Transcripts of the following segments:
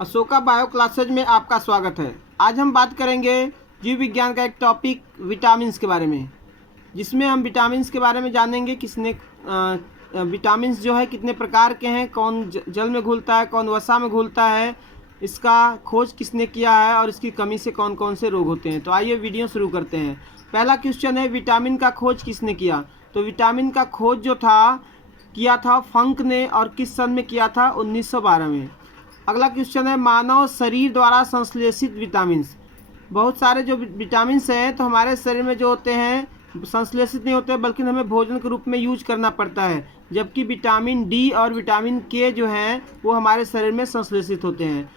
Ashoka bio classes में आपका स्वागत है। आज हम बात करेंगे जीव विज्ञान का एक टॉपिक विटामिन्स के बारे में, जिसमें हम विटामिन्स के बारे में जानेंगे विटामिन्स जो है कितने प्रकार के हैं, कौन जल में घुलता है, कौन वसा में घुलता है, इसका खोज किसने किया है और इसकी कमी से कौन कौन से रोग होते हैं। तो आइए वीडियो शुरू करते हैं। पहला क्वेश्चन है, विटामिन का खोज किसने किया? तो विटामिन का खोज जो किया था फंक ने, और किस सन में किया था? 1912 में। अगला क्वेश्चन है, मानव शरीर द्वारा संश्लेषित विटामिन्स। बहुत सारे जो विटामिन्स हैं तो हमारे शरीर में जो होते हैं संश्लेषित नहीं होते, बल्कि हमें भोजन के रूप में यूज करना पड़ता है, जबकि विटामिन डी और विटामिन के जो हैं वो हमारे शरीर में संश्लेषित होते हैं।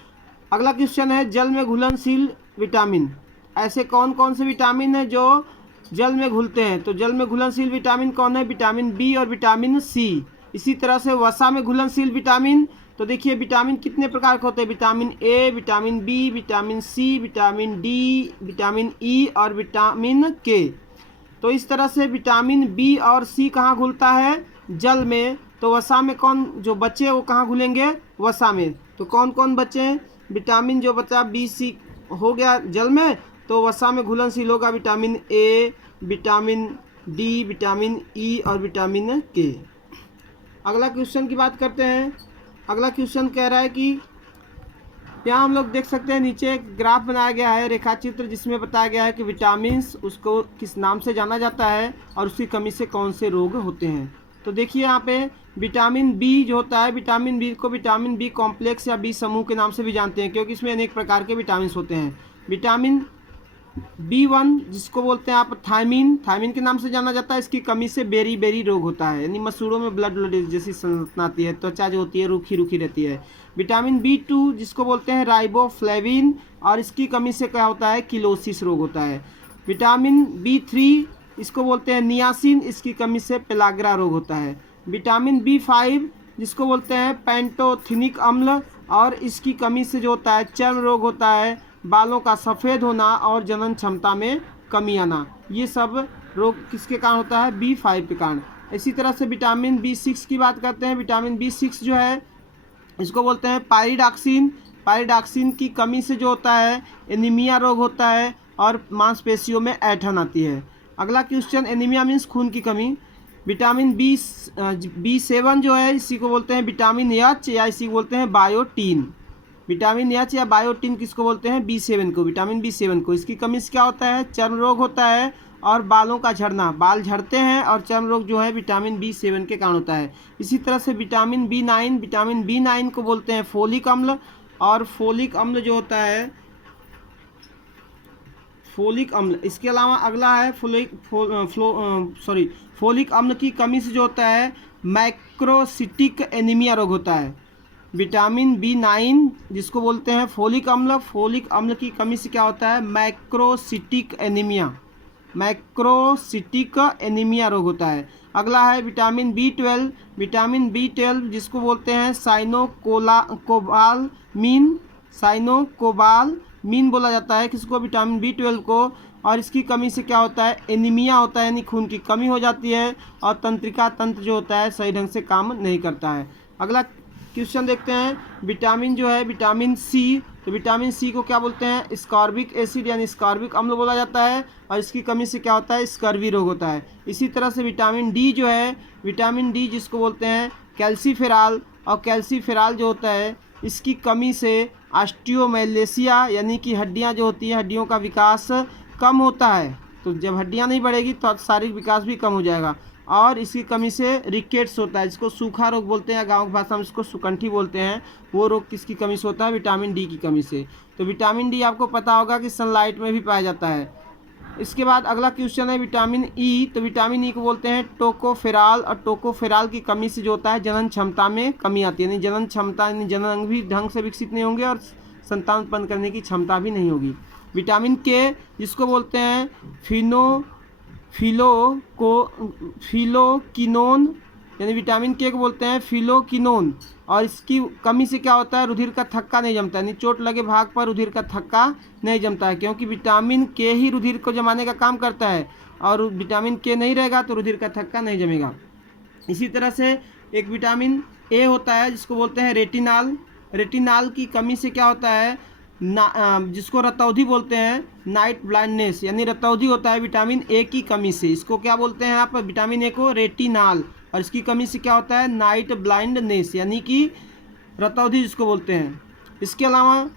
अगला क्वेश्चन है, जल में घुलनशील विटामिन। ऐसे कौन कौन से विटामिन हैं जो जल में घुलते हैं? तो जल में घुलनशील विटामिन कौन है? विटामिन बी और विटामिन सी। इसी तरह से वसा में घुलनशील विटामिन, तो देखिए विटामिन कितने प्रकार के होते हैं? Vitamin A, vitamin B, vitamin C, vitamin D, vitamin E और विटामिन के। तो इस तरह से विटामिन बी और सी कहाँ घुलता है? जल में। तो वसा में कौन जो बचे वो कहाँ घुलेंगे? वसा में। तो कौन कौन बचे? विटामिन जो बचा बी सी हो गया जल में, तो वसा में घुलनशील होगा vitamin A, vitamin D, vitamin E और विटामिन के। अगला क्वेश्चन की बात करते हैं। अगला क्वेश्चन कह रहा है कि यहाँ हम लोग देख सकते हैं नीचे एक ग्राफ बनाया गया है, रेखा चित्र, जिसमें बताया गया है कि विटामिन्स उसको किस नाम से जाना जाता है और उसकी कमी से कौन से रोग होते हैं। तो देखिए यहाँ पे विटामिन बी जो होता है, विटामिन बी को विटामिन बी कॉम्प्लेक्स या बी समूह के नाम से भी जानते हैं, क्योंकि इसमें अनेक प्रकार के विटामिन होते हैं। विटामिन B1 जिसको बोलते हैं आप थायमीन, थायमीन के नाम से जाना जाता है, इसकी कमी से बेरी बेरी रोग होता है, यानी मसूड़ों में ब्लड ब्लड जैसी संरचना आती है, त्वचा जो होती है रूखी रूखी रहती है। विटामिन B2 जिसको बोलते हैं राइबोफ्लेविन, और इसकी कमी से क्या होता है? किलोसिस रोग होता है। विटामिन B3 इसको बोलते हैं नियासिन, इसकी कमी से पेलाग्रा रोग होता है। विटामिन B5 जिसको बोलते हैं पेंटोथिनिक अम्ल, और इसकी कमी से जो होता है चर्म रोग होता है, बालों का सफ़ेद होना और जनन क्षमता में कमी आना। ये सब रोग किसके कारण होता है? B5 के कारण। इसी तरह से विटामिन B6 की बात करते हैं। विटामिन B6 जो है इसको बोलते हैं पायरिडॉक्सिन, पायरिडॉक्सिन की कमी से जो होता है एनीमिया रोग होता है और मांसपेशियों में ऐंठन आती है। अगला क्वेश्चन, एनीमिया मीन्स खून की कमी। विटामिन B7 जो है इसी को बोलते हैं विटामिन एच, या इसी को बोलते हैं बायोटीन। विटामिन एच या बायोटीन किसको बोलते हैं? B7 को, विटामिन B7 को। इसकी कमी से क्या होता है? चर्म रोग होता है और बालों का झड़ना, बाल झड़ते हैं, और चर्म रोग जो है विटामिन B7 के कारण होता है। इसी तरह से विटामिन B9, विटामिन B9 को बोलते हैं फोलिक अम्ल, और फोलिक अम्ल जो होता है फोलिक अम्ल। इसके अलावा अगला है फोलिक अम्ल की कमी से जो होता है मैक्रोसिटिक एनीमिया रोग होता है। विटामिन B9 जिसको बोलते हैं फोलिक अम्ल, फोलिक अम्ल की कमी से क्या होता है? मैक्रोसिटिक एनीमिया, मैक्रोसिटिक एनीमिया रोग होता है। अगला है विटामिन B12, विटामिन B12 जिसको बोलते हैं साइनोकोबालमीन बोला जाता है किसको? विटामिन B12 को। और इसकी कमी से क्या होता है? एनीमिया होता है, यानी खून की कमी हो जाती है, और तंत्रिका तंत्र जो होता है सही ढंग से काम नहीं करता है। अगला क्वेश्चन देखते हैं, विटामिन जो है विटामिन सी, तो विटामिन सी को क्या बोलते हैं? स्कॉर्बिक एसिड यानी स्कॉर्बिक अम्ल बोला जाता है, और इसकी कमी से क्या होता है? स्कर्वी रोग होता है। इसी तरह से विटामिन डी जो है, विटामिन डी जिसको बोलते हैं कैल्सीफेराल, और कैल्सीफेराल जो होता है इसकी कमी से ऑस्टियोमेलेसिया यानी कि हड्डियाँ जो होती हैं, हड्डियों का विकास कम होता है। तो जब हड्डियाँ नहीं बढ़ेगी तो शारीरिक विकास भी कम हो जाएगा, और इसकी कमी से रिकेट्स होता है, जिसको सूखा रोग बोलते हैं, गांव की भाषा में इसको सुकंठी बोलते हैं। वो रोग किसकी कमी से होता है? विटामिन डी की कमी से। तो विटामिन डी आपको पता होगा कि सनलाइट में भी पाया जाता है। इसके बाद अगला क्वेश्चन है विटामिन ई, तो विटामिन ई को बोलते हैं टोकोफेराल, और टोकोफेराल की कमी से जो होता है जनन क्षमता में कमी आती है, यानी जनन क्षमता यानी जनन अंग भी ढंग से विकसित नहीं होंगे, और संतान उत्पन्न करने की क्षमता भी नहीं होगी। विटामिन के जिसको बोलते हैं फिलोकिनोन, यानी विटामिन के को बोलते हैं फिलोकिनोन, और इसकी कमी से क्या होता है? रुधिर का थक्का नहीं जमता, यानी चोट लगे भाग पर रुधिर का थक्का नहीं जमता है, क्योंकि विटामिन के ही रुधिर को जमाने का काम करता है, और विटामिन के नहीं रहेगा तो रुधिर का थक्का नहीं जमेगा। इसी तरह से एक विटामिन ए होता है जिसको बोलते हैं रेटिनाल, रेटिनाल की कमी से क्या होता है जिसको रतौंधी बोलते हैं, नाइट ब्लाइंडनेस, यानी रतौंधी होता है विटामिन ए की कमी से। इसको क्या बोलते हैं आप, विटामिन ए को रेटिनाल, और इसकी कमी से क्या होता है, नाइट ब्लाइंडनेस, यानी कि रतौंधी जिसको बोलते हैं। इसके अलावा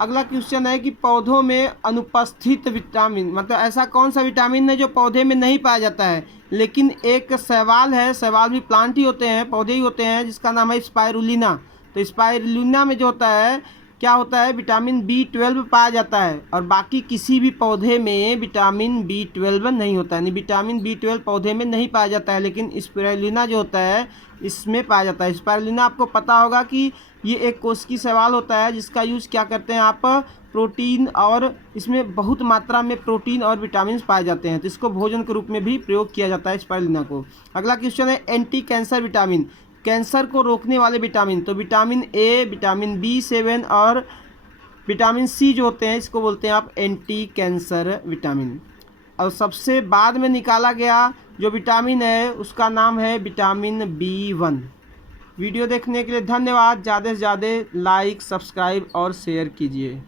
अगला क्वेश्चन है कि पौधों में अनुपस्थित विटामिन, मतलब ऐसा कौन सा विटामिन है जो पौधे में नहीं पाया जाता है। लेकिन एक शैवाल है, शैवाल भी प्लांट ही होते हैं, पौधे ही होते हैं, जिसका नाम है स्पाइरुलिना। तो स्पाइरुलिना में जो होता है क्या होता है, विटामिन B12 पाया जाता है, और बाकी किसी भी पौधे में विटामिन B12 नहीं होता है, यानी विटामिन B12 पौधे में नहीं पाया जाता है, लेकिन स्पाइरुलिना जो होता है इसमें पाया जाता है। स्पाइरुलिना आपको पता होगा कि ये एक कोशिकीय शैवाल होता है, जिसका यूज क्या करते हैं आप, प्रोटीन, और इसमें बहुत मात्रा में प्रोटीन और विटामिन पाए जाते हैं, तो इसको भोजन के रूप में भी प्रयोग किया जाता है स्पाइरुलिना को। अगला क्वेश्चन है एंटी कैंसर विटामिन, कैंसर को रोकने वाले विटामिन। तो विटामिन ए, विटामिन B7 और विटामिन C जो होते हैं इसको बोलते हैं आप एंटी कैंसर विटामिन। और सबसे बाद में निकाला गया जो विटामिन है उसका नाम है विटामिन B1। वीडियो देखने के लिए धन्यवाद। ज़्यादा से ज़्यादा लाइक, सब्सक्राइब और शेयर कीजिए।